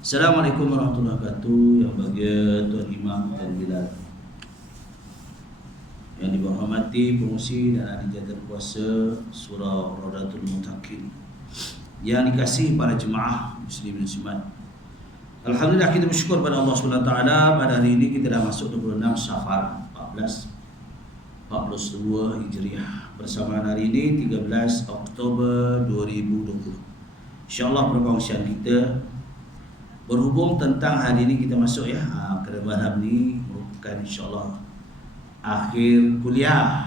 Assalamualaikum warahmatullahi wabarakatuh. Yang bahagia Tuan Imam dan Bilal, yang dihormati pengusi dan ahli jawatan kuasa surah Raudatul Muttaqin, yang dikasihi para jemaah muslimin muslimat. Alhamdulillah, kita bersyukur pada Allah SWT. Pada hari ini kita dah masuk 26 Safar 1442 Hijriah. Bersamaan hari ini 13 Oktober 2020. InsyaAllah perkongsian kita berhubung tentang hari ini kita masuk kerana malam ni merupakan insyaAllah akhir kuliah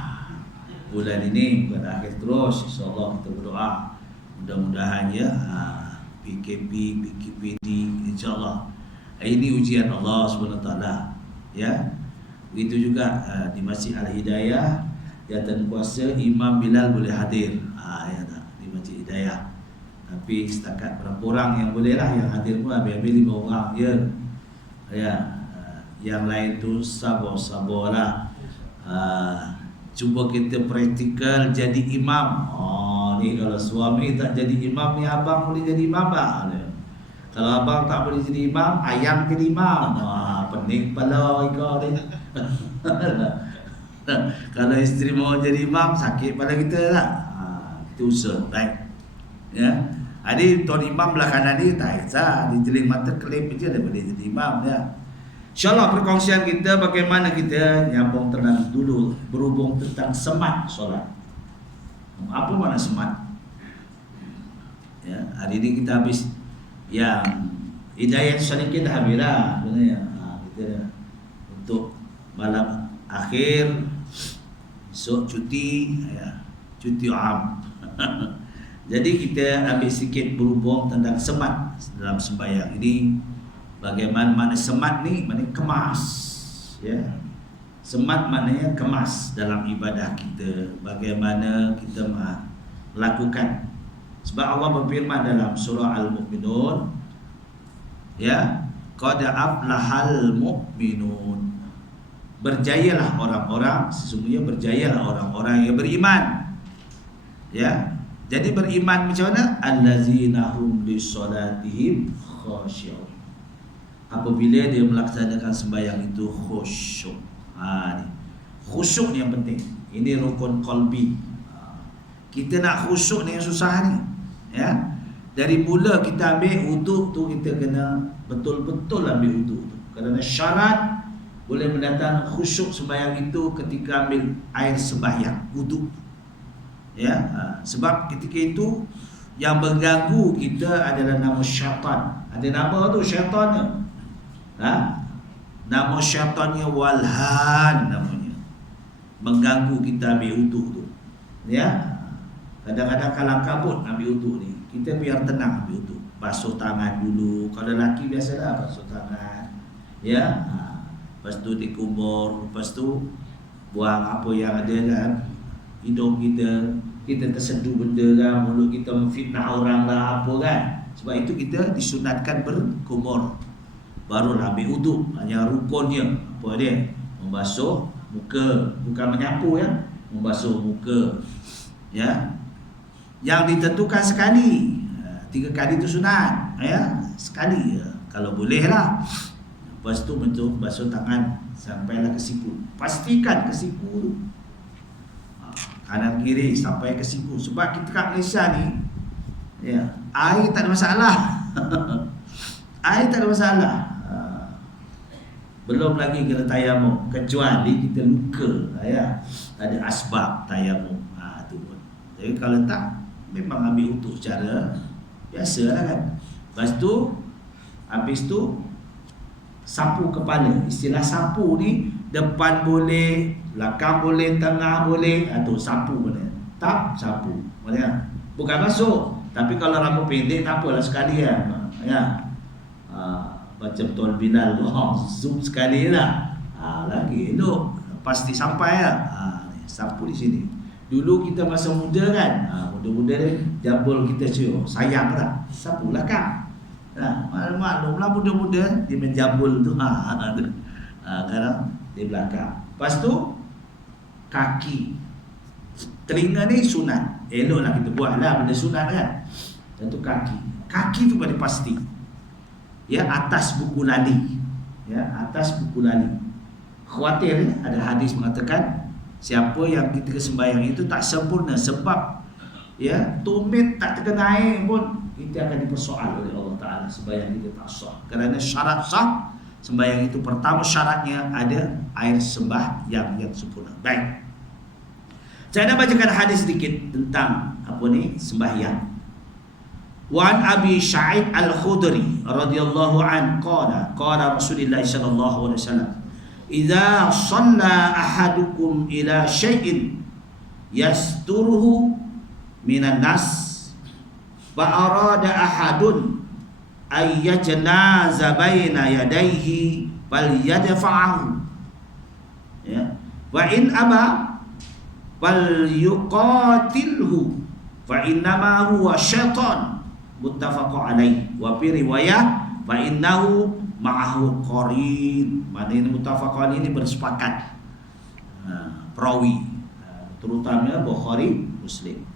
bulan ini, bukan akhir terus. InsyaAllah kita berdoa mudah-mudahan PKP, PKPD insyaAllah ini ujian Allah SWT ya. Begitu juga di Masjid Al-Hidayah jawatan kuasa Imam Bilal boleh hadir di Masjid Hidayah. Tapi setakat berapa orang yang boleh lah, yang hadir pun habis-habis 5 orang ya. Yang lain tu sabar-sabar lah. Cuba kita praktikal jadi imam. Ni kalau suami tak jadi imam, ni abang boleh jadi imam tak? Kalau abang tak boleh jadi imam, ayam jadi imam. Pening kepala ikut dia. Kalau isteri mau jadi imam, sakit pada kita tak? Kita usaha, baik ya. Jadi Tuan Imam belah kanan ni tak kisah, di teling mata kelip je dia boleh jadi imam ya. InsyaAllah perkongsian kita bagaimana kita nyambung terang dulu berhubung tentang semat solat. Apa makna semat? Ya, hari ini kita habis yang hidayah sedikit dah habis lah sebenarnya. Kita dah untuk malam akhir esok cuti ya, cuti am. Jadi kita ambil sikit berhubung tentang semat dalam sembahyang ini. Bagaimana makna semat ni? Maknanya kemas ya. Semat maknanya kemas dalam ibadah kita. Bagaimana kita melakukan. Sebab Allah berfirman dalam surah Al-Mu'minun ya, qad aflahal mu'minun. Berjayalah orang-orang, sesungguhnya berjayalah orang-orang yang beriman ya. Jadi beriman macam mana? Allazina hum lisolatihim khasy'un. Apabila dia melaksanakan sembahyang itu khusyuk. Ni khusyuk ni yang penting. Ini rukun qalbi. Kita nak khusyuk ni yang susah ni ya. Dari mula kita ambil wuduk tu, kita kena betul-betul ambil wuduk tu. Kerana syarat boleh mendatangkan khusyuk sembahyang itu ketika ambil air sembahyang, wuduk ya. Sebab ketika itu yang mengganggu kita adalah nama syaitan. Ada nama tu syaitannya. Nama syaitannya walhan namanya. Mengganggu kita ambil wuduk tu ya. Kadang-kadang kalang kabut ambil wuduk ni, kita biar tenang ambil wuduk. Basuh tangan dulu. Kalau lelaki biasalah basuh tangan ya. Lepas tu dikumur, lepas tu buang apa yang ada dalam hidung kita. Kita terseduh benda kan, mulut kita memfitnah orang lah apa kan. Sebab itu kita disunatkan berkumur, barulah ambil wuduk. Hanya rukunnya apa dia? Membasuh muka, bukan menyapu ya, membasuh muka ya. Yang ditentukan sekali, 3 kali itu sunat ya, sekali ya, kalau boleh lah. Lepas tu bentuk basuh tangan sampailah ke siku. Pastikan ke siku tu, kanan kiri sampai ke siku. Sebab kita kat Malaysia ni ya, air tak ada masalah. Air tak ada masalah. Belum lagi kena tayamum, kecuali kita luka ya, ada asbab tayamum tu pun. Jadi kalau tak, memang ambil untuk secara biasa lah kan. Habis tu sapu kepala. Istilah sapu ni, depan boleh, belakang boleh, tengah boleh, atau sapu boleh. Tak sapu boleh. Bukan basuh. Tapi kalau rambut pendek tak apalah sekali ya. Macam Tuan Bilal tu, zoom sekali lah. Lagi elok, pasti sampai lah. Sapu di sini. Dulu kita masa muda kan, muda-muda ni jambul kita cium, sayang tak? Sapu lah kan. Maklumlah muda-muda dia menjambul tu. Sekarang di belakang. Lepas tu kaki, telinga ni sunat. Eloklah kita buatlah benda sunat kan. Tentu kaki tu pada pasti. ya, atas buku lali. Ya, atas buku lali. Khawatir ya, ada hadis mengatakan siapa yang ketika sembahyang itu tak sempurna sebab ya tumit tak terkena air pun, kita akan dipersoal oleh Allah Ta'ala sembahyang kita tak sah. Kerana syarat sah sembahyang itu, pertama syaratnya ada air sembahyang yang sempurna. Baik, saya nak bacakan hadis sedikit tentang apa ni sembahyang. Wan Abi Sa'id Al-Khudri radhiyallahu an qala Rasulullah sallallahu alaihi wasallam, idza shalla ahadukum ila syai'in yasturuhu minan nas fa arada ahadun ay yajnaza baina yadayhi fal yadfa'ahu, ya, wa in aba fal yuqatilhu fa innama huwa syaitan, muttafaqun alaih. Wa fi riwayah fa innahu ma'ahu qarin. Maknanya muttafaqun ini bersepakat perawi, terutamanya Bukhari, Muslim.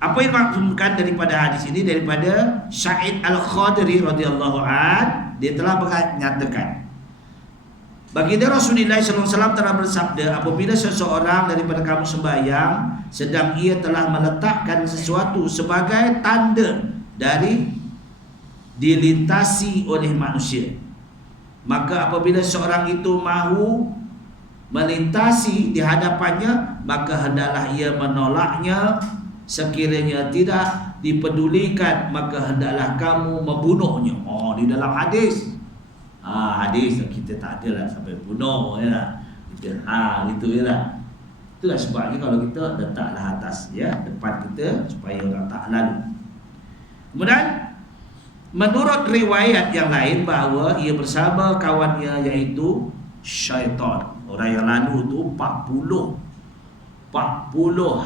Apa yang dimaksudkan daripada hadis ini? Daripada Sa'id Al-Khudri radhiyallahu an, dia telah menyatakan baginda Rasulullah SAW telah bersabda, apabila seseorang daripada kamu sembahyang sedang ia telah meletakkan sesuatu sebagai tanda dari dilintasi oleh manusia, maka apabila seorang itu mahu melintasi di hadapannya, maka hendaklah ia menolaknya. Sekiranya tidak dipedulikan, maka hendaklah kamu membunuhnya. Oh, di dalam hadis. Hadis kita tak adalah sampai bunuh, ya lah. Gitu ya lah. Itulah sebabnya kalau kita letaklah atas, ya, depan kita supaya orang tak lalu. Kemudian menurut riwayat yang lain bahawa ia bersama kawannya iaitu syaitan. Orang yang lalu tu 40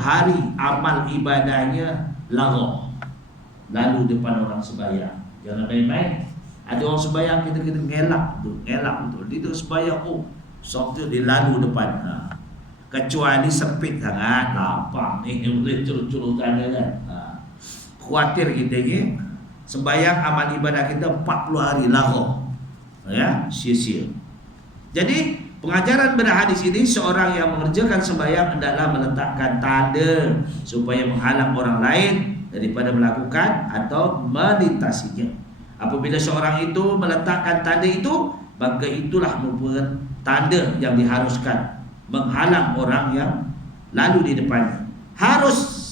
hari amal ibadahnya lalu depan orang sembahyang. Jangan main-main. Ada orang sembahyang kita ngelak betul. Dia tu sembahyang, sabtu dia lalu depan. Kecuali sempit sangat, lapang ni boleh curut-curut kan. Khawatir kita ni sembahyang amal ibadah kita 40 hari ya, sia-sia. Jadi pengajaran pada hadis ini, seorang yang mengerjakan sembahyang hendaklah meletakkan tanda supaya menghalang orang lain daripada melakukan atau melintasinya. Apabila seorang itu meletakkan tanda itu, maka itulah merupakan tanda yang diharuskan menghalang orang yang lalu di depannya. Harus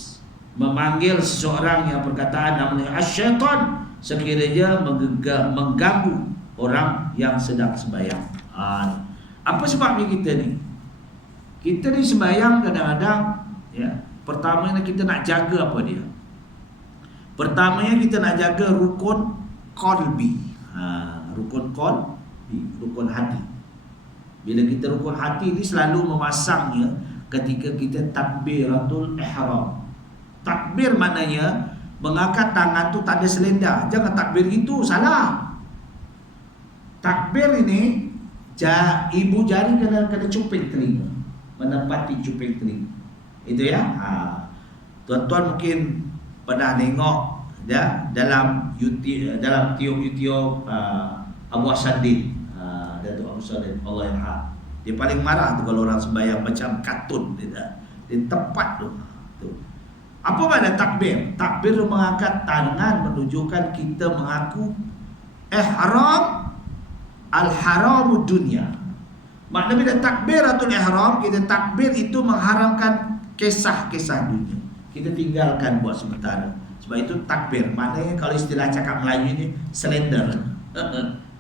memanggil seseorang yang perkataan namanya asyaitan sekiranya mengganggu orang yang sedang sembahyang. Apa sebabnya kita ni? Kita ni sembahyang kadang-kadang, ya, pertamanya kita nak jaga apa dia? Pertamanya kita nak jaga rukun qalbi. Rukun hati. Bila kita rukun hati ni selalu memasangnya ketika kita takbiratul ihram. Takbir maknanya mengangkat tangan tu tak ada selendang. Jangan takbir itu, salah. Takbir ini ibu jari kena cuping telinga, menepati cuping telinga. Itu ya. Tuan-tuan mungkin pernah tengok ya dalam YouTube, dalam YouTube Abu Hasanuddin, Datuk Abu Hasanuddin, Allah yarham. Dia paling marah tu kalau orang sembahyang macam kartun dia tepat tu. Apa makna takbir? Takbir tu mengangkat tangan menunjukkan kita mengaku ihram al-haramud dunia. Makna bila takbiratul ihram, kita takbir itu mengharamkan kisah-kisah dunia. Kita tinggalkan buat sementara. Sebab itu takbir. Maknanya kalau istilah cakap Melayu ini selender.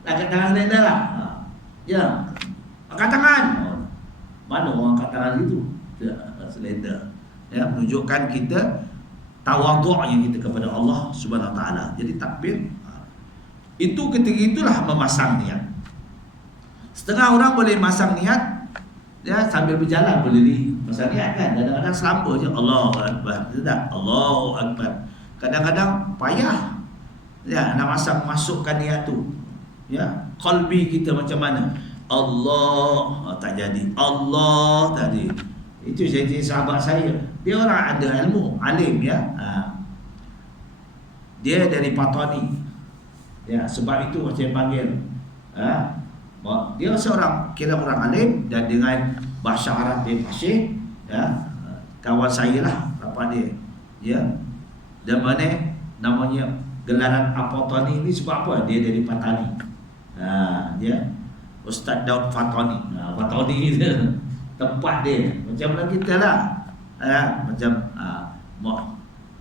Angkat tangan selender lah. Ya. Angkat tangan. Mana orang angkat tangan itu? Selender. Ya, menunjukkan kita tawadhu'nya kita kepada Allah Subhanahu Wa Taala. Jadi takbir itu ketika itulah memasang niat. Setengah orang boleh masang niat ya sambil berjalan, boleh masang niat kan. Kadang-kadang selamba je Allahu Akbar, tidak Allahu Akbar. Kadang-kadang payah ya nak masukkan niat tu. Ya, qalbi kita macam mana? Allah tak jadi. Allah tadi. Itu jadi sahabat saya. Dia orang ada ilmu, alim ya. Dia dari Patani. Ya, sebab itu saya panggil. Dia seorang kira orang alim dan dengan bahasa Arab dia fasih, ya. Kawan saya lah apa dia. Ya. Dan mana namanya gelaran Apotoni ini sebab apa? Dia dari Patani. Dia Ustaz Daud Fatoni. Fatoni itu tempat dia. Macam mana kita lah. Macam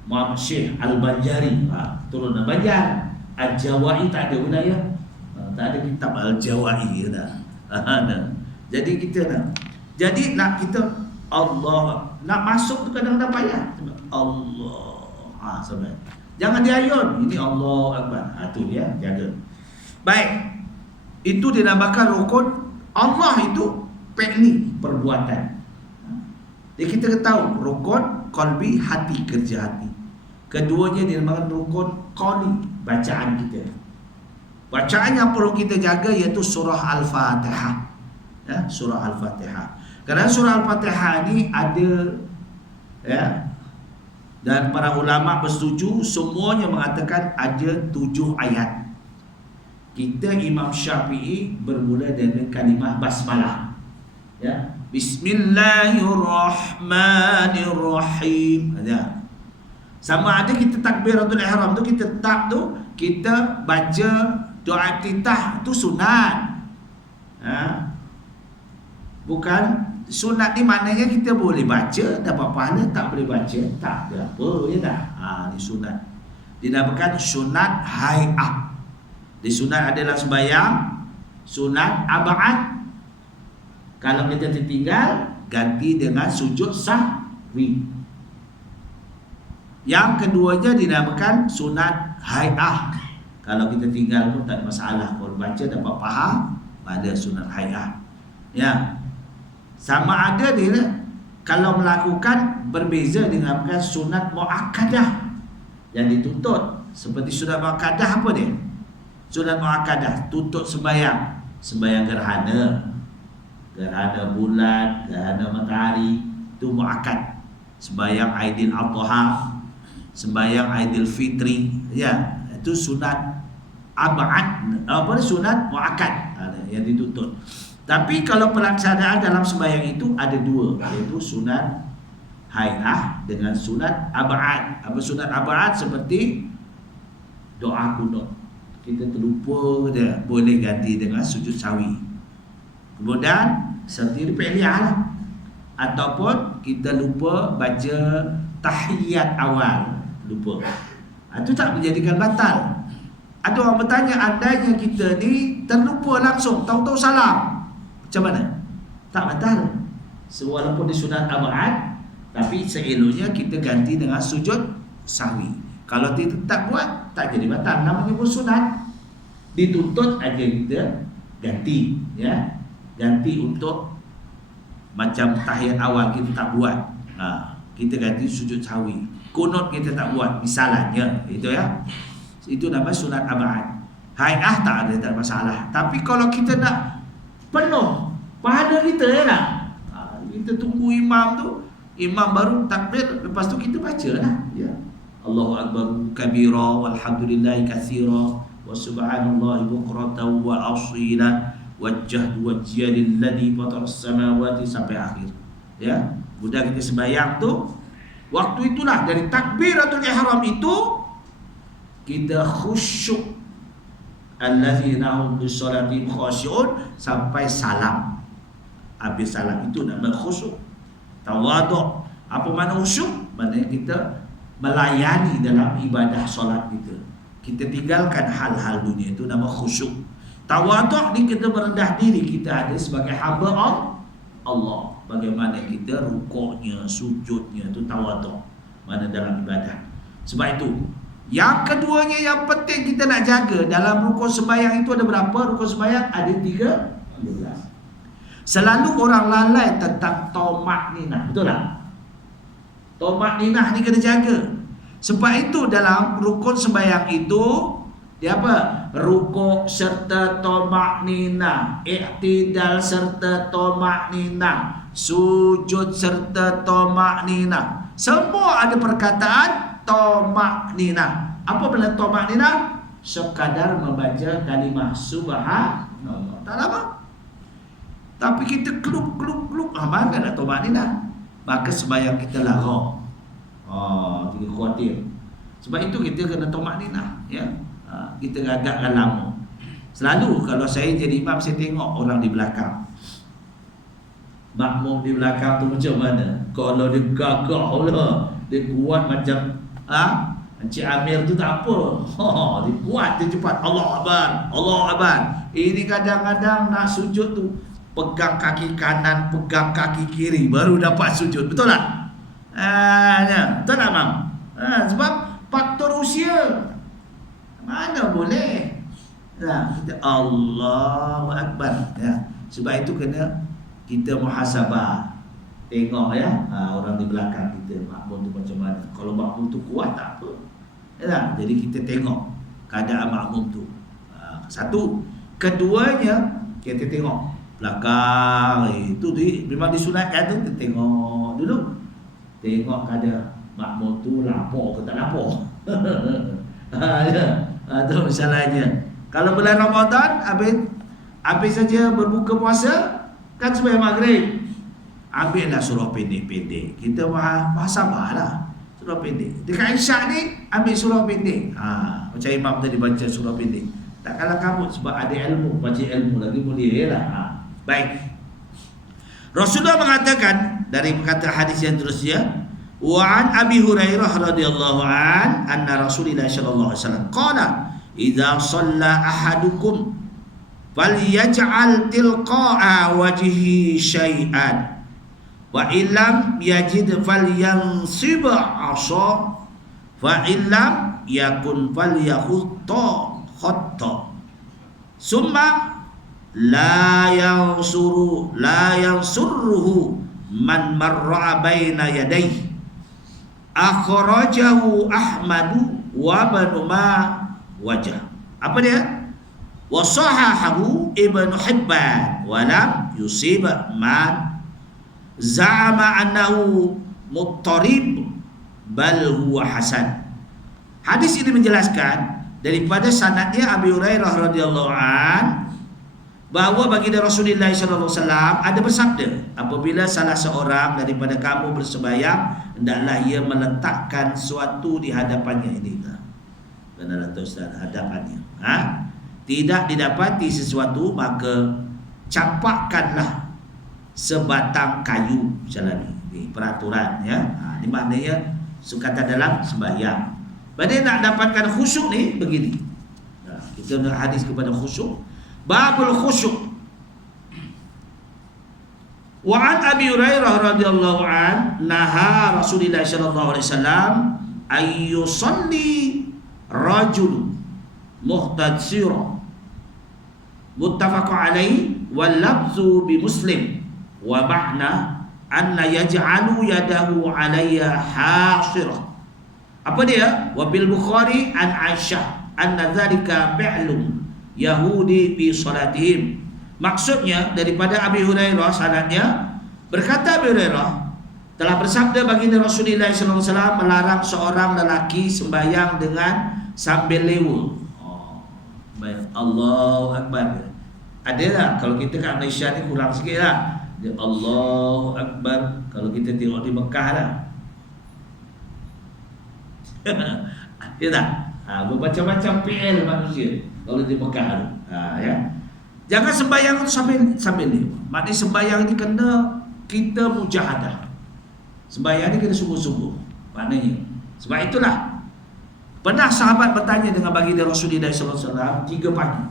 Muhammad Syekh Al-Banjari, turunan Banjar. Al-Jawai tak ada wilayah. Tak ada kitab Al-Jawai dah. Jadi kita nak kita Allah nak masuk tu kadang-kadang payah. Allah. Sampai. Jangan diayun. Ini Allah Akbar. Tu dia jaga. Baik. Itu dinamakan rukun. Allah itu fi'li, perbuatan. Jadi kita tahu rukun qalbi, hati, kerja hati. Keduanya dinamakan rukun qauli, bacaan kita. Bacaan yang perlu kita jaga iaitu surah Al-Fatihah. Ya, surah Al-Fatihah. Kerana surah Al-Fatihah ini ada, ya, dan para ulama bersetuju semuanya mengatakan ada 7 ayat. Kita Imam Syafi'i bermula dengan kalimah basmalah. Ya, Bismillahirrahmanirrahim. Ada. Sama ada kita takbiratul ihram tu kita kita baca doa iftitah tu sunat. Bukan sunat ni maknanya kita boleh baca dapat pahala, tak boleh baca tak ada apa ya tak. Ni sunat. Dinamakan sunat hai'ah. Di sunat adalah sembahyang, sunat ab'ad. Kalau kita tertinggal, ganti dengan sujud sahwi. Yang keduanya dinamakan sunat hai'ah. Kalau kita tinggal pun tak ada masalah. Kalau baca dapat faham, ada sunat hai'ah. Ya. Sama ada dia kalau melakukan berbeza dengan sunat muakkadah yang dituntut. Seperti sunat muakkadah apa dia? Sunat muakkadah tuntut sembahyang, sembahyang gerhana, gerhana bulan, gerhana matahari, itu muakkad. Sembahyang Aidil Adha, sembahyang Aidil Fitri, ya, itu sunat ab'ad, sunat muakkad yang dituntut. Tapi kalau pelaksanaan dalam sembahyang itu ada 2, iaitu sunat hai'ah dengan sunat ab'ad. Apa sunat ab'ad? Seperti doa kunut. Kita terlupa dia, boleh ganti dengan sujud sawi. Kemudian seperti fi'liyah lah. Ataupun kita lupa baca tahiyat awal, lupa. Itu tak menjadikan batal. Ada orang bertanya, andainya kita ni terlupa langsung, tahu-tahu salam, macam mana? Tak batal. Walaupun di sunat ab'ad, tapi seeloknya kita ganti dengan sujud sahwi. Kalau kita tak buat, tak jadi batal. Namanya pun sunat. Dituntut aja kita ganti, ya. Ganti untuk macam tahiyat awal kita tak buat. Kita ganti sujud sahwi. Kunut kita tak buat, misalnya, itu ya. Itu namanya sunat ab'ad. Hai'ah tak ada, tak masalah. Tapi kalau kita nak penuh pahala kita ya nak, kita tunggu imam tu, imam baru takbir, lepas tu kita baca lah, ya. Allahu Akbar kabira walhamdulillahi katsira wa subhanallahi bukratan wa asila wajjahtu wajhiya lilladzi fataras samawati sampai akhir. Ya, mudah kita sembahyang tu, waktu itulah dari takbiratul ihram itu kita khusyuk, allazina hum bisalatihim khashi'un, sampai salam. Habis salam itu namanya khusyuk, tawaduk. Apa makna khusyuk? Maknanya kita melayani dalam ibadah solat kita. Kita tinggalkan hal-hal dunia, itu nama khusyuk. Tawaduk ni kita merendah diri, kita ada sebagai hamba Allah. Bagaimana kita rukuknya, sujudnya, itu tawaduk. Mana dalam ibadah. Sebab itu yang keduanya yang penting kita nak jaga dalam rukun sembahyang itu ada berapa rukun sembahyang? Ada 13. Selalu orang lalai tentang tamak-ninah, betul tak? Tamak-ninah ni kena jaga. Sebab itu dalam rukun sembahyang itu dia apa? Rukuk serta tamak-ninah, i'tidal serta tamak-ninah, sujud serta tamak-ninah. Semua ada perkataan tamak-ninah. Apa benda tamak-ninah? sekadar membaca kalimah subhanallah. Tak lama. Tapi kita kluk, mana nak tumaninah? Maka sembahyang kita lara. Kita khawatir. Sebab itu kita kena tumaninah, ya. Kita agak lama. Selalu kalau saya jadi imam, saya tengok orang di belakang. Makmum di belakang tu macam mana? Kalau dia gagah lah, dia kuat macam Encik Amir tu tak apa. Dia kuat, dia cepat. Allah Akbar. Ini kadang-kadang nak sujud tu pegang kaki kanan, pegang kaki kiri baru dapat sujud. Betul tak? Betul tak, Mam? Sebab faktor usia. Mana boleh? Kita Allahu Akbar, ya. Sebab itu kena kita muhasabah. Tengok, ya, orang di belakang kita, makmum tu macam mana. Kalau makmum tu kuat tak apa, ya. Jadi kita tengok keadaan makmum tu. Satu. Keduanya, kita tengok belakang. Itu memang disunatkan tu. Kita tengok dulu. Tengok keadaan makmum tu lapor ke tak lapor. Itu masalahnya. Kalau bulan Ramadan habis saja berbuka puasa, kan sembahyang maghrib, ambillah surah pendek-pendek. Kita sabarlah, surah pendek. Dekat Isyak ni ambil surah pendek. Macam imam tadi baca surah pendek. Tak kalah kabut sebab ada ilmu, baca ilmu lagi mulia lah. Baik. Rasulullah mengatakan dari perkataan hadis yang terusnya, wa an Abi Hurairah radhiyallahu anna Rasulullah sallallahu alaihi wasallam qala idza shalla ahadukum falyaj'al tilqa'a wajhi syai'an wa illam yajid falyansib 'asa fa illam yakun falyakhutta khatta summa la yansuruhu man marra baina yadayhi akhrajahu Ahmadu wa Ibnu Majah. Apa dia? Wa sahahahu Ibnu Hibban wa lam yusib man za'ama annahu muttarib bal huwa hasan. Hadis ini menjelaskan daripada sanadnya Abi Hurairah radhiyallahu bahawa baginda Rasulullah sallallahu alaihi wasallam ada bersabda, apabila salah seorang daripada kamu bersembahyang, hendaklah ia meletakkan sesuatu di hadapannya. Ini benar atau Ustaz, hadapannya. Tidak didapati sesuatu, maka campakkanlah sebatang kayu. Macam ni peraturan, ya. Ini maknanya sukata dalam sembahyang. Pada nak dapatkan khusyuk ni begini. Kita nak hadis kepada khusyuk. Babul khusyuk. Wa an Abi Hurairah radhiyallahu naha Rasulullah sallallahu alaihi wasallam ay yusalli rajul muhtadsira muttafaq alaihi wal lafzu bi Muslim wa ma'na anna yaj'alu yadahu alayya hasirah. Apa dia? Wa bil Bukhari an Aisyah anna dzalika fi'lun Yahudi fi salatihim. Maksudnya daripada Abi Hurairah sanadnya, berkata Abi Hurairah, telah bersabda baginda Rasulullah sallallahu alaihi wasallam melarang seorang lelaki sembahyang dengan sambil lewa. Baik, Allahu Akbar. Ada tak? Kalau kita kat Malaysia ni kurang sikit lah. Dia Allahu Akbar. Kalau kita tengok di Mekah lah. Ya tak? Bermacam-macam PL manusia kalau di Mekah tu. Ya. Jangan sembahyang tu sambil ni. Maknanya sembahyang ni kena kita mujahadah. Sembahyang ni kena sungguh-sungguh. Maknanya. Sebab itulah pernah sahabat bertanya dengan baginda Rasulullah sallallahu alaihi wasallam 3 pagi.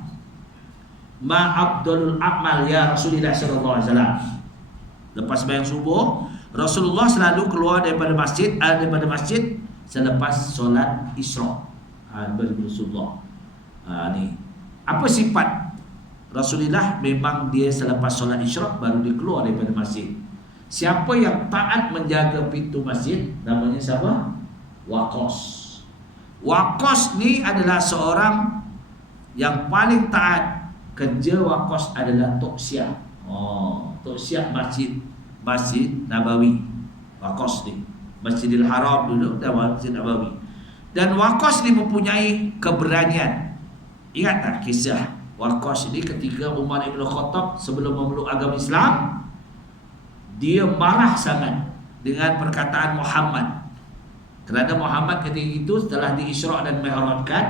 Ma afdalul a'mal ya Rasulullah sallallahu alaihi wasallam. Lepas sembahyang subuh, Rasulullah selalu keluar daripada masjid selepas solat Isra. Rasulullah. Ni. Apa sifat Rasulullah? Memang dia selepas solat Isra baru dia keluar daripada masjid. Siapa yang taat menjaga pintu masjid, namanya siapa? Waqas. Waqas ni adalah seorang yang paling taat. Kerja Waqas adalah toksiah. Toksiah Masjid Nabawi. Waqas ni Masjidil Haram dulu dan Masjid Nabawi. Dan Waqas ni mempunyai keberanian. Ingat tak kisah Warqas ini ketika Umar Ibn Khattab sebelum memeluk agama Islam, dia marah sangat dengan perkataan Muhammad. Kerana Muhammad ketika itu setelah di-Isra' dan Mi'rajkan,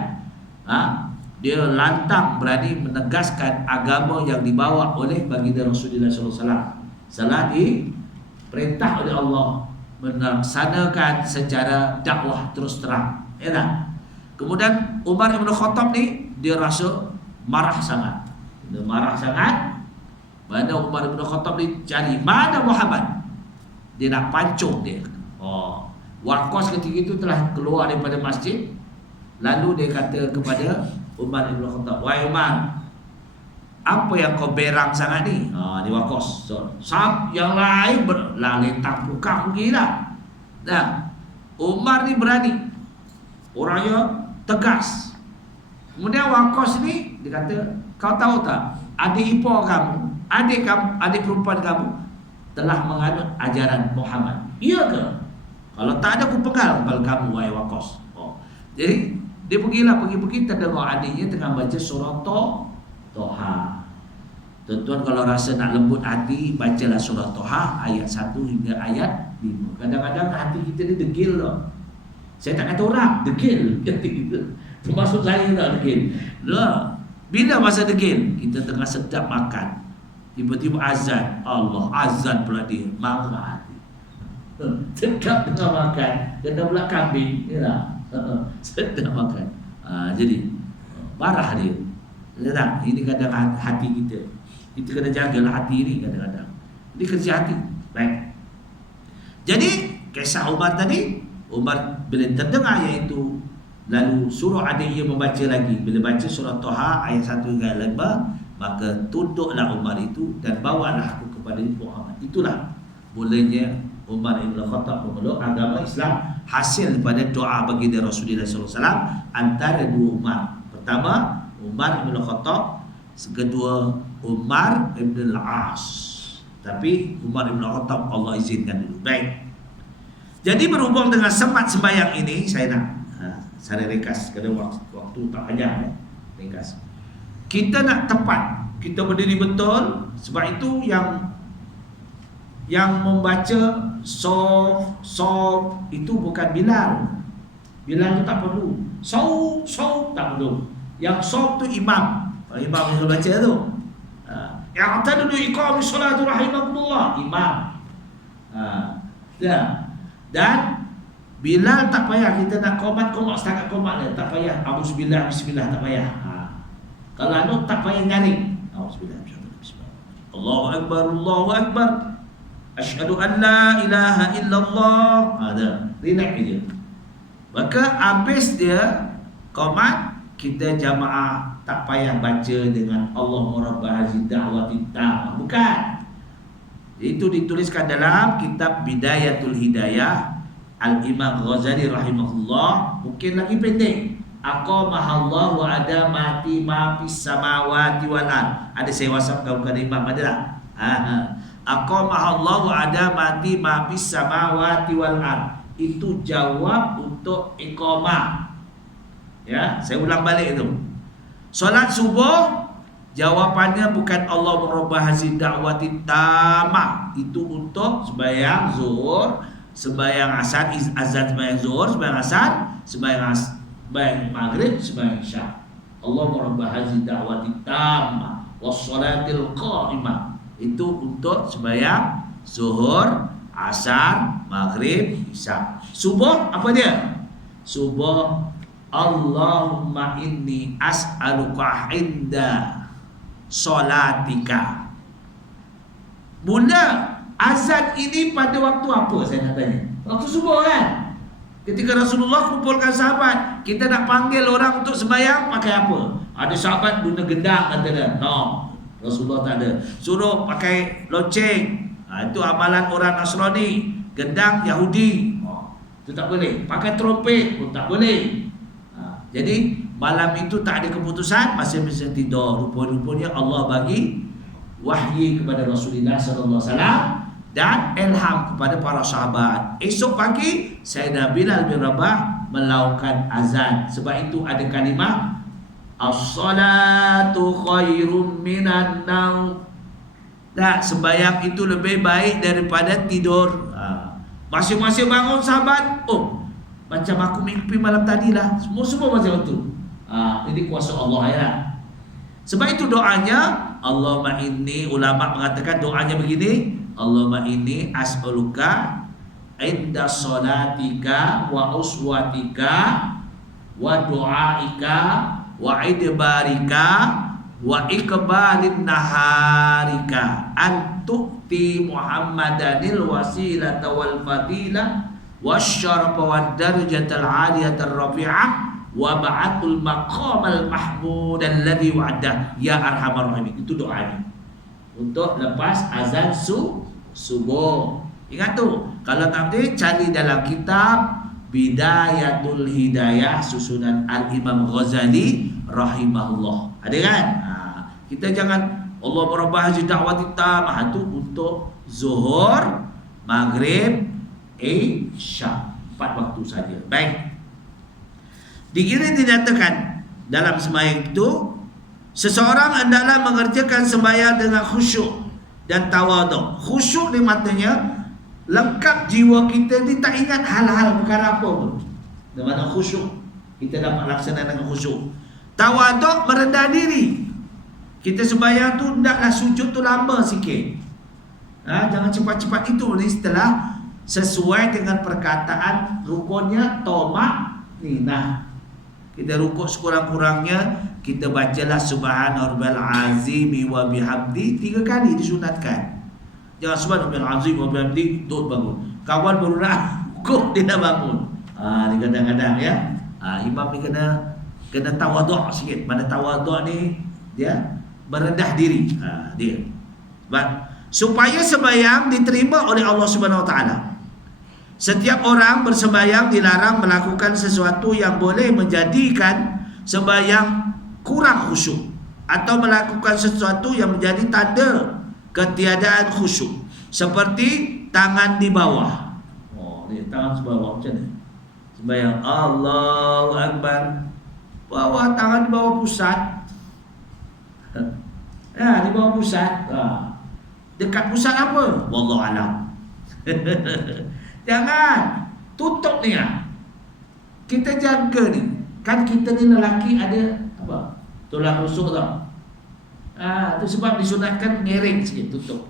dia lantang berani menegaskan agama yang dibawa oleh baginda Rasulullah SAW. Setelah diperintah oleh Allah melaksanakan secara dakwah terus terang. Ya tak? Kemudian Umar Ibn Khattab ni dia rasa marah sangat. Dia marah sangat. Pada Umar Ibn Khattab ni cari mana Muhammad. Dia nak pancung dia. Warqas ketika itu telah keluar daripada masjid. Lalu dia kata kepada Umar Ibn Khattab, "Wahai Umar, apa yang kau berang sangat ni?" Di Warqas. Sab yang lain berlalitang pukak pergi lah. Nah, Umar ni berani. Orangnya tegas. Kemudian Warqas ni dia kata, "Kau tahu tak, adik ipar kamu, adik perempuan kamu telah menganut ajaran Muhammad. Iya ke? Kalau tak ada, aku pegal kepala kamu, wahai Warqas." Jadi dia pergi terdengar adiknya tengah baca surah Toha. Tuan-tuan kalau rasa nak lembut hati, bacalah surah Toha ayat 1 hingga ayat 5. Kadang-kadang hati kita ni degil tau. Saya tak kata orang degil, termasuk saya tak degil. Bila masa degil, kita tengah sedap makan, tiba-tiba azan, Allah azan pula dia, marah hati. Sedap tengah makan, kena pula kambing, sedap makan. Jadi marah dia. Tak? Ini kadang hati kita. Kita kena jagalah hati ni kadang-kadang. Ini kerja hati. Baik. Jadi kisah Umar tadi, Umar bila terdengar iaitu, lalu suruh adiknya membaca lagi. Bila baca surah Toha ayat 1 hingga 5, maka tunduklah Umar itu dan bawalah aku kepada Muhammad. Itulah bolehnya Umar Ibn Khattab memeluk agama Islam hasil daripada doa baginda Rasulullah SAW antara dua Umar. Pertama Umar Ibn Khattab, kedua Umar Ibn Al-As. Tapi Umar Ibn Khattab Allah izinkan dulu. Baik. Jadi berhubung dengan semat sembahyang ini, saya ringkas kerana waktu tak panjang. Ringkas. Kita nak tepat, kita berdiri betul. Sebab itu yang membaca sof itu bukan Bilal. Bilal tu tak perlu. Sof tak perlu. Yang sof tu imam. Imam yang baca tu. Yang tadulu iqamis salatu rahimakumullah, imam. Dan Bilal tak payah kita nak qomat setakat qomat dia, tak payah auzubillah bismillah, tak payah. Kalau anu tak payah nyaring. Auzubillah bismillah. Allahu akbar. Asyhadu an la ilaha illallah. Ada. Relax je. Maka habis dia qomat, kita jamaah tak payah baca dengan Allahumma rabb hadhihi da'wati tammah. Bukan. Itu dituliskan dalam kitab Bidayatul Hidayah Al-Imam Ghazali rahimahullah. Mungkin lagi pendek. Aqamahallahu ada mati ma fis samawati wal ard. Ada saya WhatsApp kau kepada imam, ada tak? Aqamahallahu ada mati ma fis samawati wal ard. Itu jawab untuk iqamah. Ya, saya ulang balik itu. Solat subuh jawapannya bukan Allahumma rabb hadhihi da'wati tammah. Itu untuk sembahyang zuhur, sembahyang asar, azan sembahyang zuhur, sembahyang asar, sembahyang maghrib, sembahyang isya. Allahumma rabb hadhihi da'wati tammah was salatil qa'imah. Itu untuk sembahyang zuhur, asar, maghrib, isya. Subuh apa dia? Subuh Allahumma inni as'aluka inda solatika. Mula azan ini pada waktu apa, saya nak tanya? Waktu subuh kan? Ketika Rasulullah kumpulkan sahabat, kita nak panggil orang untuk sembahyang pakai apa? Ada sahabat guna gendang kata dia. No, Rasulullah tak ada. Suruh pakai lonceng. Itu amalan orang Nasrani. Gendang Yahudi. Itu tak boleh. Pakai trompet pun tak boleh. Jadi malam itu tak ada keputusan, masing-masing tidur. Rupa-rupanya Allah bagi wahyi kepada Rasulullah SAW dan ilham kepada para sahabat. Esok pagi Sayyidina Bilal bin Rabah melakukan azan. Sebab itu ada kalimah As-salatu khairum minan naum. Tak, sembahyang itu lebih baik daripada tidur. Masing-masing bangun sahabat, oh, macam aku mimpi malam tadi lah. Semua macam itu. Ini kuasa Allah ya. Sebab itu doanya, Allahumma inni, ulama mengatakan doanya begini, Allahumma inni as'aluka inda salatika wa uswatika wa du'aika wa idbarika wa iqbalin naharika an tu'ti Muhammadanil wasilata wal fadilah wasyarafa wad darajatal aliyatar rafi'ah wa ba'atul maqamal mahmud alladhi wa'ada ya arhamar rahimin. Itu doanya untuk lepas azan subuh. Ingat tu, kalau tak boleh cari dalam kitab Bidayatul Hidayah susunan Al-Imam Ghazali rahimahullah. Ada kan? Kita jangan Allah merubah haji dakwah tamah tu untuk zuhur, maghrib, isya, 4 waktu saja. Baik. Dikira dinyatakan dalam sembahyang itu seseorang hendaklah mengerjakan sembahyang dengan khusyuk dan tawaduk. Khusyuk di matanya lengkap jiwa kita ni, tak ingat hal-hal perkara apa pun. Di mana khusyuk kita dapat laksanakan dengan khusyuk. Tawaduk merendah diri. Kita sembahyang tu hendaklah sujud tu lama sikit. Jangan cepat-cepat itu ni, setelah sesuai dengan perkataan rukunnya tomak ni. Kita rukuk sekurang-kurangnya kita bacalah subhana rabbal azimi wa bihamdi 3 kali disunatkan. Jangan subhana rabbal azimi wa bihamdi duduk bangun. Kawan baru nak rukuk dia dah bangun. Ni kadang-kadang ya. Imam ni kena tawaduk sikit. Mana tawaduk ni dia merendah diri. Dia. Supaya sembahyang diterima oleh Allah Subhanahu Wa Taala. Setiap orang bersembahyang dilarang melakukan sesuatu yang boleh menjadikan sembahyang kurang khusyuk atau melakukan sesuatu yang menjadi tanda ketiadaan khusyuk, seperti tangan di bawah. Ni tangan di bawah macam ni. Sembahyang Allahu Akbar, bawah tangan di bawah pusat. Di bawah pusat. Dekat pusat apa? Wallahu alam. Jangan tutup ni. Kita jaga ni. Kan kita ni lelaki ada apa? Tulang rusuk tau. Itu sebab disunatkan ngereng sikit, tutup.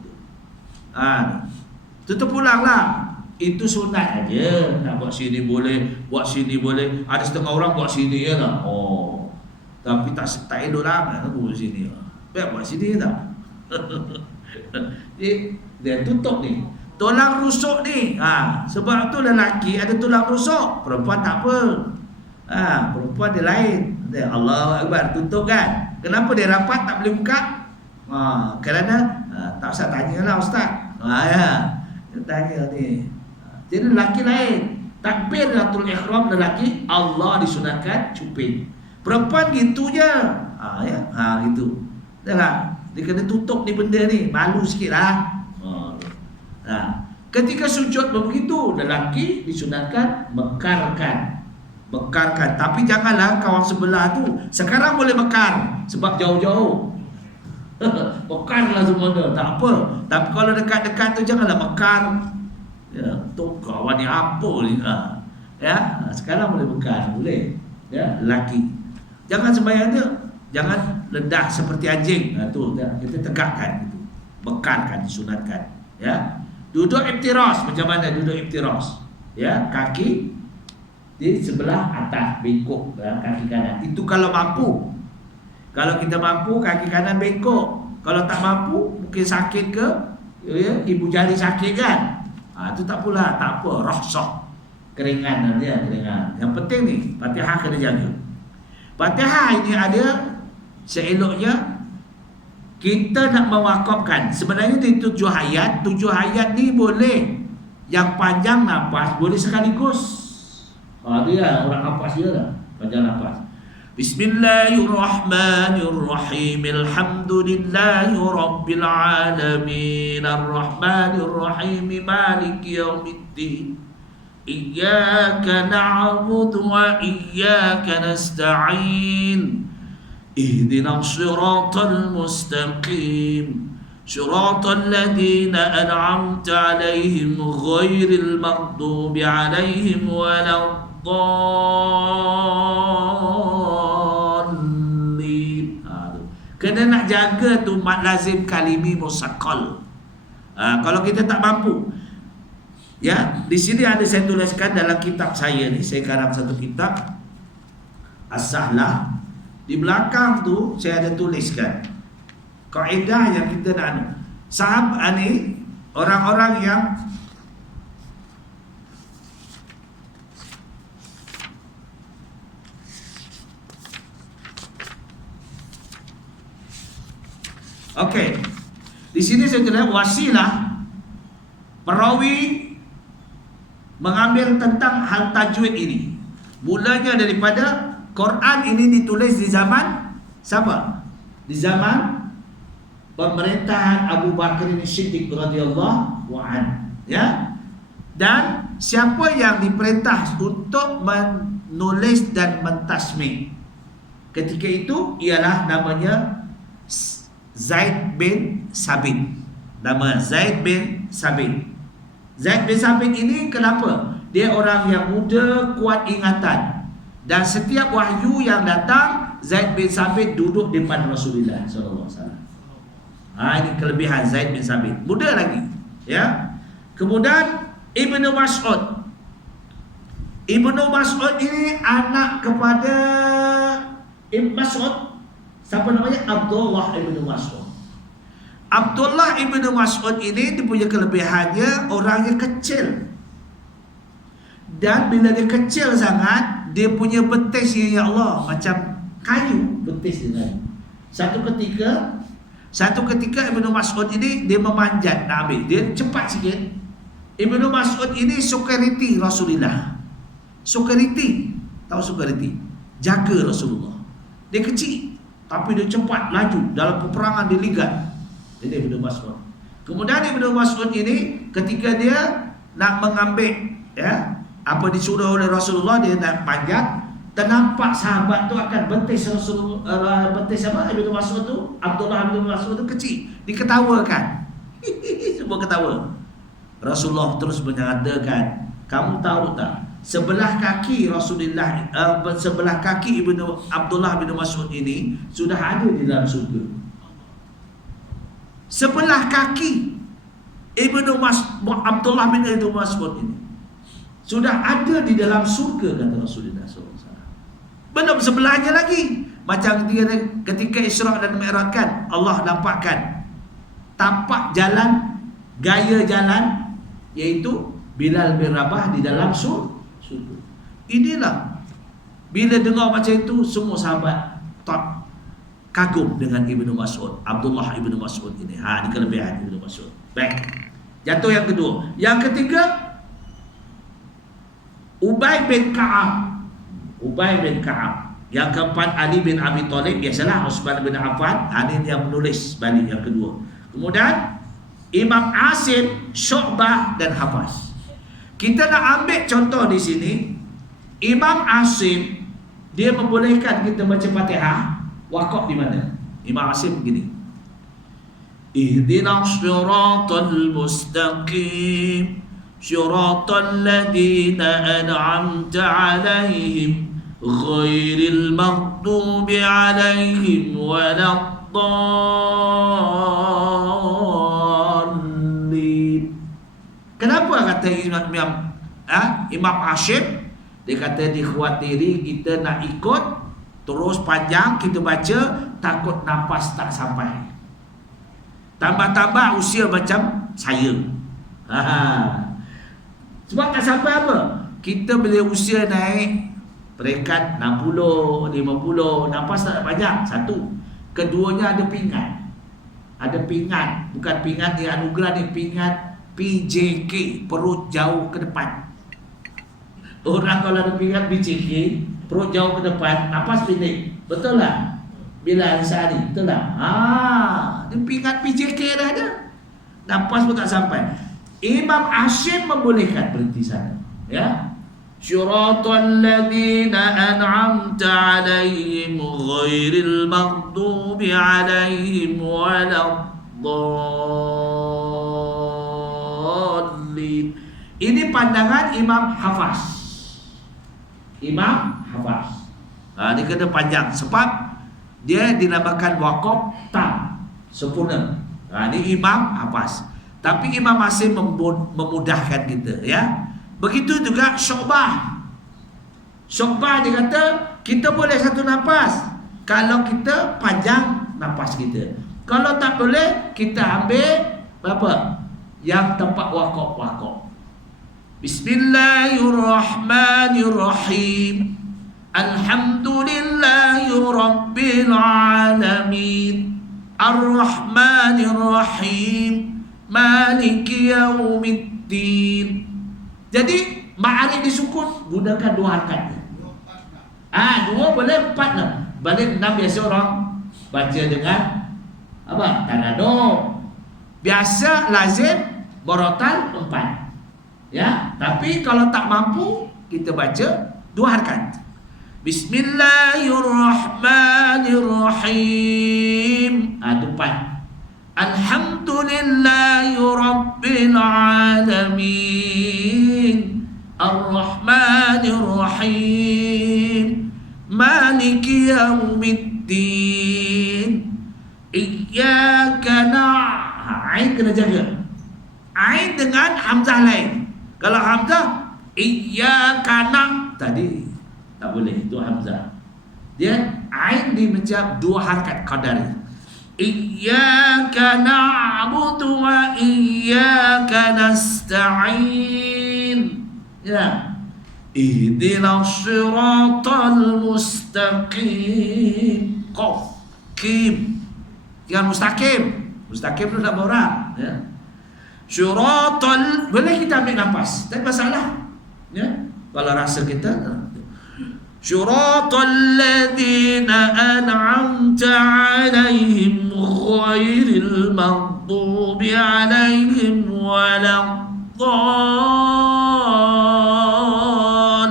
Tutup pulang lah. Itu sunat aja. Nak buat sini boleh, buat sini boleh. Ada setengah orang buat sini je lah. Tapi tak elok lah buat sini. Biar buat sini tak. Dia tutup ni. Tulang rusuk ni. Sebab tu lelaki ada tulang rusuk, perempuan tak apa. Perempuan dia lain. Dia Allahu Akbar, tutup kan. Kenapa dia rapat tak boleh buka? Kerana tak usah tanyalah ustaz. Dia tanya ni. Jadi lelaki lain. Takbiratul ihram lelaki Allah disunatkan cuping. Perempuan gitu je. Gitu. Dah. Dia kena tutup ni benda ni. Malu sikit lah. Ketika sujud begitu, lelaki disunatkan mekarkan. Tapi janganlah kawan sebelah tu sekarang boleh mekar sebab jauh-jauh. Mekarlah semua tu, tak apa. Tapi kalau dekat-dekat tu janganlah mekar. Tu kawan ni apa ni? Sekarang boleh mekar, boleh. Lelaki. Jangan sembahyang dia, jangan ledah seperti anjing. Tu kita tegakkan gitu. Mekarkan disunatkan, ya. Duduk iftiras, macam mana duduk iftiras? Kaki di sebelah atas, bengkok kaki kanan. Itu kalau mampu. Kalau kita mampu, kaki kanan bengkok. Kalau tak mampu, mungkin sakit ke, ibu jari sakit kan? Itu tak pula, tak apa, rohsok. Keringan dia, keringan. Yang penting ni, Fatihah kena jaga. Fatihah ini ada seeloknya kita nak mewakafkan. Sebenarnya di 7 ayat ni boleh yang panjang nafas, boleh sekaligus. Dia orang nafas dia lah, panjang nafas. Bismillahirrahmanirrahim. Alhamdulillahi rabbil alamin. Arrahmanirrahim. Maliki yaumiddin. Iyyaka na'budu wa iyyaka nasta'in. Ihdinas siratal mustaqim siratal ladzina an'amta 'alaihim ghairil maghdubi 'alaihim waladdallin. Kena nak jaga tu mad lazim kalimi musaqqal. Kalau kita tak mampu, ya, di sini ada saya tuliskan dalam kitab saya ni, saya karang satu kitab As-Sahlah. Di belakang tu saya ada tuliskan kaedah yang kita nak sahabat ni, orang-orang yang okey. Di sini saya tulis wasilah perawi mengambil tentang hal tajwid ini. Mulanya daripada Quran ini ditulis di zaman siapa? Di zaman pemerintahan Abu Bakar Siddiq radhiyallahu anhu, ya. Dan siapa yang diperintah untuk menulis dan mentasmih ketika itu ialah namanya Zaid bin Sabit. Nama Zaid bin Sabit. Zaid bin Sabit ini kenapa? Dia orang yang muda, kuat ingatan. Dan setiap wahyu yang datang, Zaid bin Sabit duduk di depan Rasulullah sallallahu alaihi wasallam. Ini kelebihan Zaid bin Sabit. Muda lagi, ya. Kemudian Ibnu Mas'ud. Ibnu Mas'ud ini anak kepada Ibnu Mas'ud. Siapa namanya? Abdullah Ibnu Mas'ud. Abdullah Ibnu Mas'ud ini dia punya kelebihannya orangnya kecil. Dan bila dia kecil sangat, dia punya betis, ya Allah, macam kayu betis dia. Satu ketika Ibnu Mas'ud ini dia memanjat nak ambil, dia cepat sikit. Ibnu Mas'ud ini security Rasulullah. Security, tahu security? Jaga Rasulullah. Dia kecil tapi dia cepat laju dalam peperangan, dia ligat. Ini Ibnu Mas'ud. Kemudian Ibnu Mas'ud ini ketika dia nak mengambil, ya, apa disuruh oleh Rasulullah, dia nak panjat, ternampak sahabat tu akan betis Rasulullah, betis apa Ibnu Mas'ud tu, Abdullah bin Mas'ud tu kecil, diketawakan. Semua ketawa. Rasulullah terus menyatakan, kamu tahu tak, sebelah kaki Rasulullah, sebelah kaki Abdullah bin Mas'ud ini sudah ada di dalam surga. Sebelah kaki Abdullah bin Mas'ud ini sudah ada di dalam surga, kata Rasulullah SAW. Belum sebelahnya lagi. Macam ketika Isra dan Mi'raj kan, Allah nampakkan tapak jalan, gaya jalan, iaitu Bilal bin Rabah di dalam surga. Inilah, bila dengar macam itu, semua sahabat kagum dengan Ibnu Mas'ud, Abdullah Ibnu Mas'ud ini. Ini kelebihan Ibnu Mas'ud. Baik, jatuh yang kedua. Yang ketiga, Ubay bin Ka'ab. Yang keempat, Ali bin Abi Thalib. Biasalah Utsman bin Affan. Ini yang menulis balik yang kedua. Kemudian Imam Asim, Syu'bah dan Hafaz. Kita nak ambil contoh di sini. Imam Asim, dia membolehkan kita baca Fatihah. Waqaf di mana? Imam Asim begini. Ihdinas siratal mustaqim siratal ladzina an'amta 'alaihim ghairil maghdubi 'alaihim waladdallin. Kenapa kata Imam Hashim? Dia kata dikhawatiri kita nak ikut terus panjang kita baca, takut nafas tak sampai. Tambah-tambah usia macam saya. Sebab tak sampai apa? Kita bila usia naik peringkat 60, 50, nafas tak banyak. Satu. Keduanya ada pingat. Ada pingat. Bukan pingat di anugerah ni, pingat PJK, perut jauh ke depan. Orang kalau ada pingat PJK, perut jauh ke depan, nafas pendek. Betul tak? Bila Ansari, betul tak? Dia pingat PJK dah ada. Nafas pun tak sampai. Imam Hashim membolehkan berhenti sana. Ya. Syiratal ladzina an'amta 'alaihim ghairil maghdubi 'alaihim waladdallin. Ini pandangan Imam Hafaz. Imam Hafaz. Dia kena panjang sebab dia dinamakan waqaf tam, sempurna. Ini Imam Hafaz. Tapi Imam Asim memudahkan kita, ya. Begitu juga Syu'bah. Syu'bah dia kata kita boleh satu nafas kalau kita panjang nafas kita. Kalau tak boleh, kita ambil berapa? Yang tempat waqaf. Bismillahirrahmanirrahim. Alhamdulillahi rabbil alamin. Ar-Rahmanir-Rahim. Maliki yaumiddin. Jadi ma'arif disukun gunakan 2 harakat. Dua boleh, 4 lah. Balik 6 biasa orang baca dengan apa? Tanadum. Biasa lazim borotal 4. Ya, tapi kalau tak mampu kita baca 2 harakat. Bismillahirrahmanirrahim. 4. Alhamdulillahi rabbil alamin. Ar-Rahmanir-Rahim. Maliki yaumiddin. Iyyaka Ain kena jaga. Ain dengan hamzah lain. Kalau hamzah iyyaka tadi tak boleh, itu hamzah. Dia ain di macam 2 harakat qadari. Iyyaka na'budu wa iyyaka nasta'in. Ya. Ihdinas siratal mustaqim. Qaf, kim. Yang mustaqim. Mustaqim tu tak berorang, ya. Syiratal, boleh kita ambil nafas, tak masalah, ya. Kalau rasa kita Syiratal ladzina an'amta 'alaihim ghairil maghdubi 'alaihim waladdallin.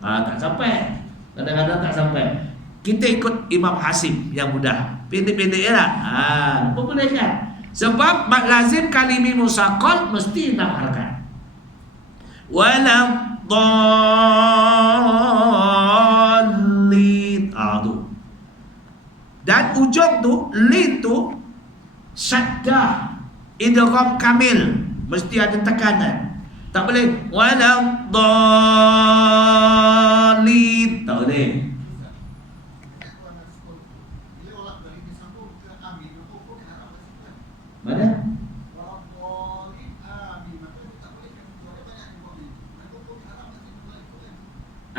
Tak sampai. Kadang-kadang tak sampai. Kita ikut Imam Hasim yang mudah. Pendek-pendek ya. Boleh kan? Sebab mat lazim kalimi musaqqal mesti 6 harakat. Waladdallin. Tu. Dan ujung tu, lin tu syaddah, idgham kamil, mesti ada tekanan. Tak boleh waladdallin. Tak boleh. Mana?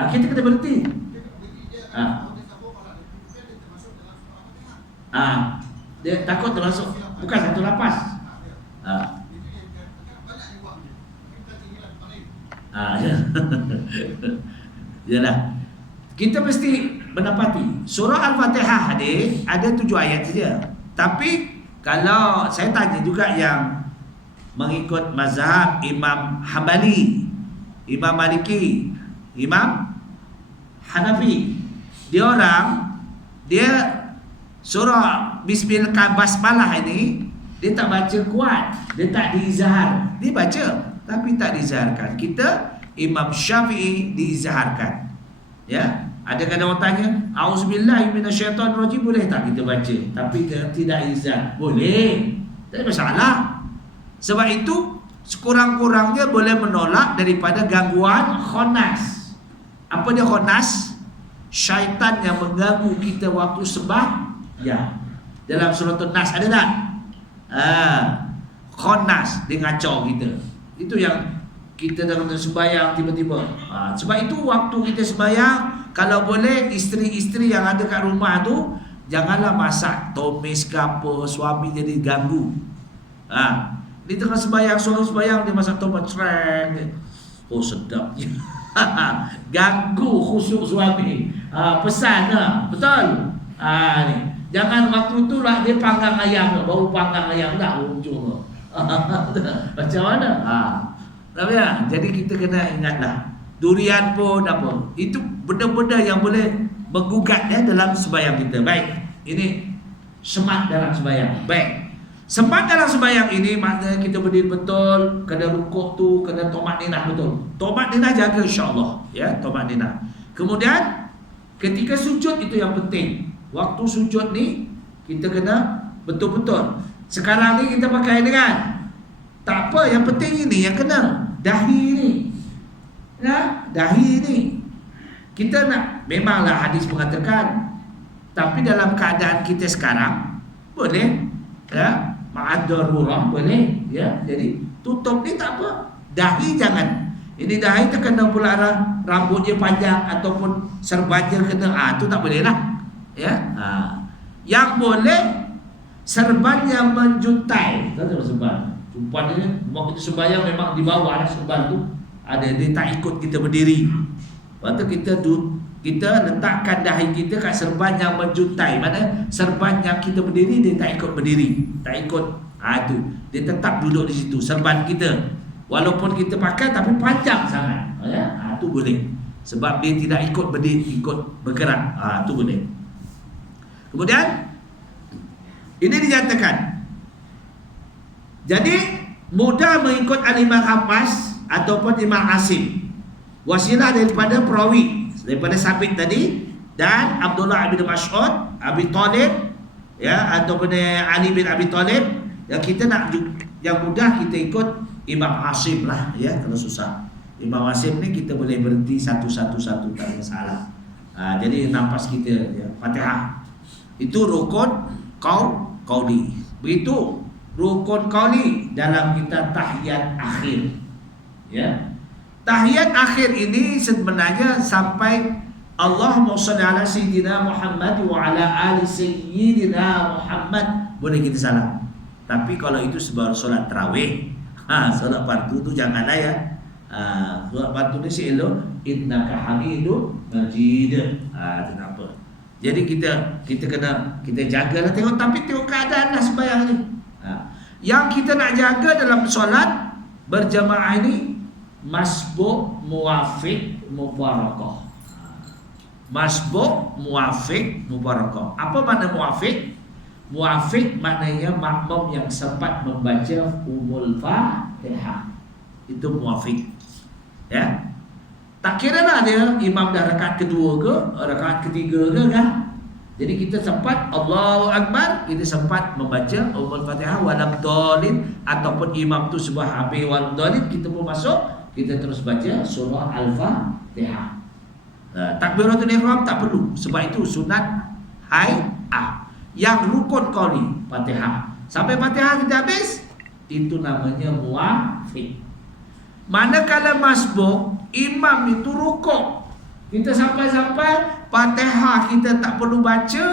Kita kena berhenti. Dia takut termasuk, bukan satu lapas. Yalah. Kita mesti mendapati surah Al-Fatihah ada 7 ayat saja. Tapi kalau saya tanya juga yang mengikut mazhab Imam Hambali, Imam Maliki, Imam Hanafi, dia surah Bismillah Basmalah ini dia tak baca kuat, dia tak diizhar, dia baca tapi tak diizharkan. Kita Imam Syafi'i diizharkan. Ya, ada kadang orang tanya, auzubillahi minasyaitonirrajim, boleh tak kita baca tapi tidak izhar? Boleh, tak ada masalah. Sebab itu sekurang-kurangnya boleh menolak daripada gangguan khanas. Apa dia khanas? Syaitan yang mengganggu kita waktu sembah. Ya. Dalam surah An-Nas ada tak? Khanas, dia ngacau kita. Itu yang kita dalam sembahyang tiba-tiba. Sebab itu waktu kita sembahyang, kalau boleh isteri-isteri yang ada kat rumah tu janganlah masak tomis ke apa, suami jadi ganggu. Di tengah sembahyang, suruh sembahyang dia masak tomat trend. Oh sedapnya. Ganggu khusyuk suami. Pesan betul. Ni. Jangan waktu tu lah dia panggang ayam, baru panggang ayam dah ujung. Macam mana? Tapi ya, jadi kita kena ingatlah durian pun apa. Itu benda-benda yang boleh menggugat dalam sembahyang kita. Baik, ini semat dalam sembahyang. Baik. Semat dalam sembahyang ini maknanya kita berdiri betul, kena rukuk tu, kena tumakninah betul. Tumakninah jaga insya-Allah, ya, tumakninah. Kemudian ketika sujud itu yang penting. Waktu sujud ni kita kena betul-betul. Sekarang ni kita pakai ni kan. Tak apa, yang penting ini yang kena dahi ni. Ya, dahi ni. Kita nak, memanglah hadis mengatakan, tapi dalam keadaan kita sekarang boleh, ya, ma'ad-darurah boleh, ya. Jadi tutup ni tak apa. Dahi jangan. Ini dahi terkena pula rambutnya panjang ataupun serbannya kena, tu tak boleh lah. Ya. Yang boleh serban yang menjuntai. Tahu serban? Umpan dia, waktu sembahyang memang di bawah serban tu ada, dia tak ikut kita berdiri. Lepas tu kita letakkan dahi kita kat serban yang menjuntai. Mana serban yang kita berdiri, dia tak ikut berdiri, tak ikut. Tu dia tetap duduk di situ serban kita. Walaupun kita pakai tapi panjang sangat, ya. Tu boleh. Sebab dia tidak ikut berdiri, ikut bergerak. Tu boleh. Kemudian ini dinyatakan. Jadi mudah mengikut Al-Imam Hafiz ataupun Imam Asim. Wasilah daripada perawi, daripada Sabit tadi, dan Abdullah bin Mas'ud, Abi Talib, ya, ataupun Ali bin Abi Talib. Yang kita nak, yang mudah kita ikut Imam Asim lah, ya. Kalau susah Imam Asim ni kita boleh berhenti satu-satu, tak masalah. Jadi nafas kita, ya, Fatihah itu rukun qauli. Begitu rukun qauli dalam kita tahiyat akhir, ya. Tahiyat akhir ini sebenarnya sampai Allahumma shalli ala sayyidina Muhammad wa ala ali sayyidina Muhammad, boleh kita salam. Tapi kalau itu sebab solat tarawih, solat fardu tu janganlah, ya. Solat fardu ni sielo innaka hamidun majid. Kenapa? Jadi kita kena, kita jagalah, tengok, tapi tengok keadaan lah sembahyang ni. Yang kita nak jaga dalam solat berjamaah ini masbuk, muwafiq, mubarakah. Masbuk, muwafiq, mubarakah. Apa makna muwafiq? Muwafiq maknanya makmum yang sempat membaca Ummul Fatihah. Itu muwafiq, ya. Tak kira lah dia imam dah rakaat kedua ke, rakaat ketiga ke kan. Jadi kita sempat Allahu Akbar, kita sempat membaca Ummul Fatihah walam dhalin, ataupun imam tu sebab habis walam dhalin, kita pun masuk, kita terus baca surah Al-Fatihah. Takbiratul ihram tak perlu, sebab itu sunat hay'ah. Yang rukun qauli Fatihah. Sampai Fatihah kita habis, itu namanya muwafiq. Manakala masbuk, imam itu rukuk, kita sampai-sampai Fatihah kita tak perlu baca,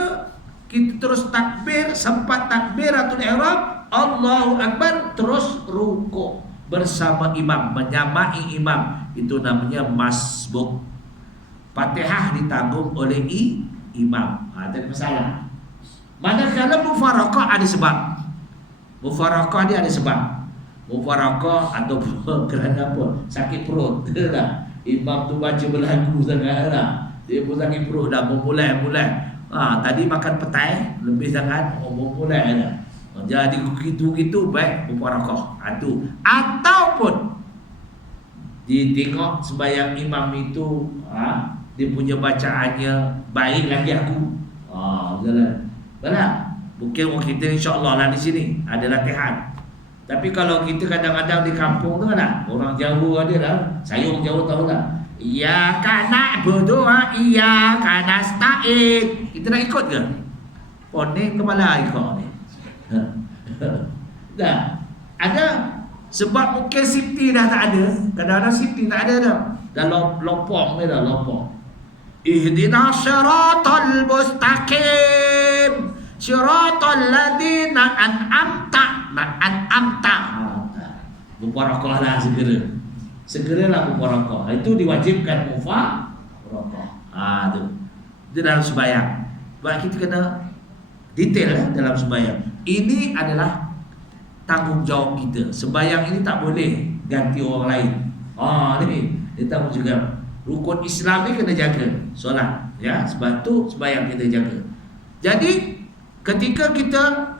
kita terus takbir, sempat takbiratul ihram, Allahu Akbar, terus rukuk bersama imam, menyamai imam, itu namanya masbuk. Fatihah ditanggung oleh imam. Tak masalah. Manakala mufarakah ada sebab. Mufarakah dia ada sebab. Mufarakah ataupun kerana apa? Sakit perut. Dah. Imam tu baca berlagu sangat dah. Dia pun sakit perut dah, mulai. Tadi makan petai lebih sangat, mulai dah. Jadi gitu baik mufarakah. Tu. Ataupun ditengok sembahyang imam itu, dia punya bacaannya baik lagi aku. Jalan. Benar. Mungkin kita insya-Allah lah di sini ada latihan. Tapi kalau kita kadang-kadang di kampung tu kan, orang Jawa ada lah. Saya orang Jawa tahu tak? Iya kana berdoa, iya kana nasta'in. Kita nak ikut ke? Poning kepala ikut ni. Dah. Ada sebab mungkin safety dah tak ada. Kadang-kadang safety tak ada dah. Dah lopong ni dah lopong. Ihdinas siratal mustaqim. Siratal ladzina an'amta. Mubarakah lah segeralah mubarakah. Itu diwajibkan mubarakah. Itu dalam sembahyang. Sebab kita kena detail dalam sembahyang. Ini adalah tanggungjawab kita. Sembahyang ini tak boleh ganti orang lain. Ni dia tahu juga. Rukun Islam ni kena jaga. Solat, ya, sebab tu sembahyang kita jaga. Jadi ketika kita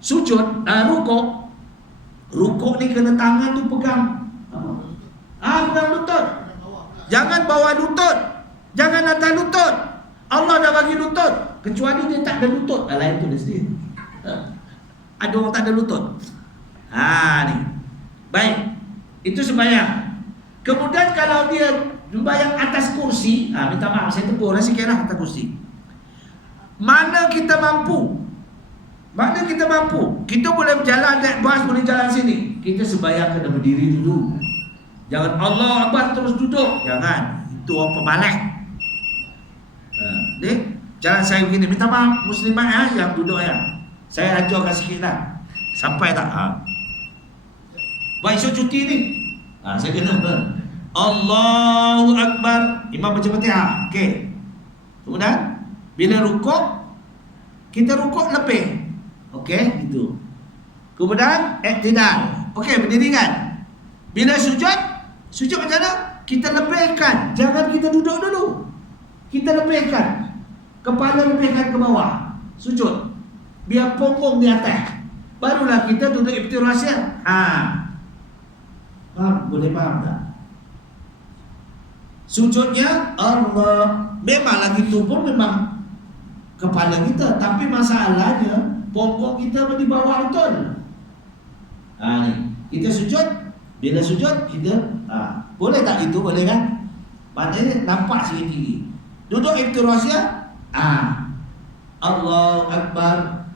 sujud, rukuk ni kena tangan tu pegang pegang lutut. Jangan bawah lutut, jangan atas lutut. Allah dah bagi lutut, kecuali dia tak ada lutut, lain tu dia sendiri. Ada orang tak ada lutut. Ni. Baik. Itu sembahyang. Kemudian kalau dia sembahyang atas kursi, minta maaf saya tegur sikitlah atas kursi. Mana kita mampu? Kita boleh berjalan naik bas, boleh jalan sini. Kita sembahyang kena berdiri dulu. Jangan Allah Akbar terus duduk. Jangan. Itu orang pembalak. Ni jalan saya begini. Minta maaf muslimat yang duduk ya. Saya ajarkan sikit lah. Sampai tak? Baik, esok cuti ni. Saya kena Allahu Akbar. Imam baca Fatihah. Okey. Kemudian bila rukuk, kita rukuk lebih. Okey, gitu. Kemudian i'tidal. Okey, berdiri kan? Bila sujud macam mana? Kita lebihkan. Jangan kita duduk dulu. Kita lebihkan. Kepala lebihkan ke bawah. Sujud. Biar punggung di atas. Barulah kita duduk iftirasya. Faham? Boleh faham tak? Sujudnya Allah. Memanglah gitu pun memang kepala kita. Tapi masalahnya punggung kita di bawah betul. Ni. Kita sujud. Bila sujud kita boleh tak itu? Boleh kan? Maknanya nampak sikit tinggi. Duduk iftirasya. Allahu Akbar.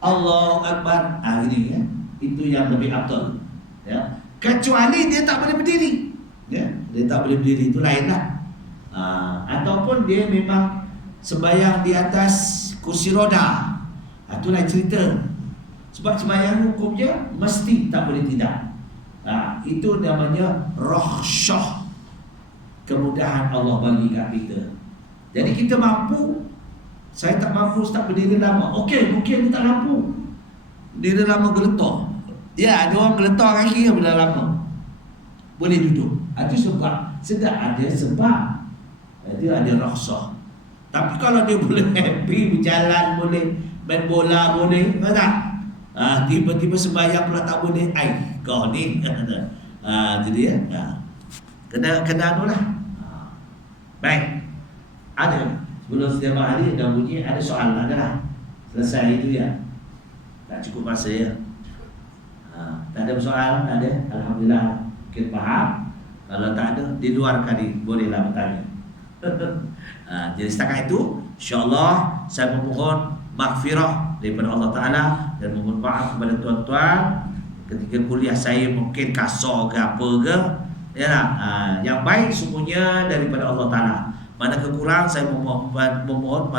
Allahu Akbar. Ini ya. Itu yang lebih afdal. Ya. Kecuali dia tak boleh berdiri. Ya, dia tak boleh berdiri, itu lainlah. Ataupun dia memang sembahyang di atas kursi roda. Itu lain cerita. Sebab sembahyang hukumnya mesti tak boleh tidak. Itu namanya rahsyah. Kemudahan Allah bagi kat kita. Jadi kita mampu. Saya tak mampu, tak berdiri lama. Okey, mungkin dia tak mampu. Berdiri lama geletar. Ya, ada orang geletar kaki bila lama. Boleh duduk. Itu sebab sedap, ada sebab. Dia ada rahsyah. Tapi kalau dia boleh happy berjalan, boleh main bola, boleh, tak? Tiba-tiba sembahyang pula tak boleh. Kau ni. Jadi ya. Kena anulah. Baik. Ada. Sebelum setiap hari dah bunyi ada soal, ada lah. Selesai itu ya. Tak cukup masa ya. Tak ada soal, tak ada. Alhamdulillah mungkin faham. Kalau tak ada, di luar kali bolehlah bertanya. Jadi setakat itu, insyaAllah saya memohon maghfirah daripada Allah Ta'ala dan memohon maaf kepada tuan-tuan ketika kuliah saya mungkin kasar ke apa ke. Yang baik semuanya daripada Allah Ta'ala. Mana kekurangan saya memohon